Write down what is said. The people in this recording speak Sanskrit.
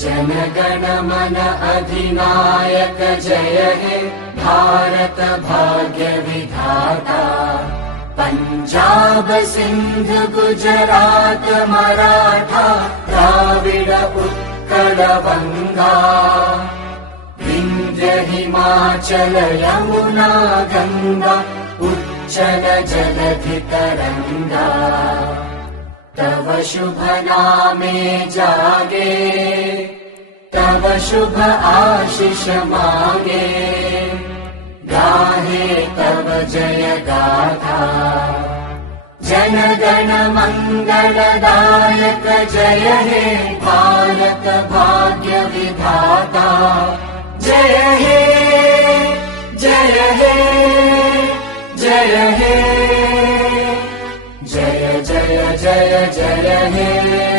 जनगण मन अधिनायक जय हे भारत भाग्य विधाता। पंजाब सिंध गुजरात मराठा द्राविड उत्कल बंगा। विंध्य हिमाचल यमुना गंगा उच्चल जलधि तरंगा। तव शुभ नामे जागे तव शुभ आशीष मांगे। गाहे तव जय गाथा जनगण मंगलदायक जय हे भारत भाग्य विधाता। जय हे जय हे जय हे जय जय जय जय हे।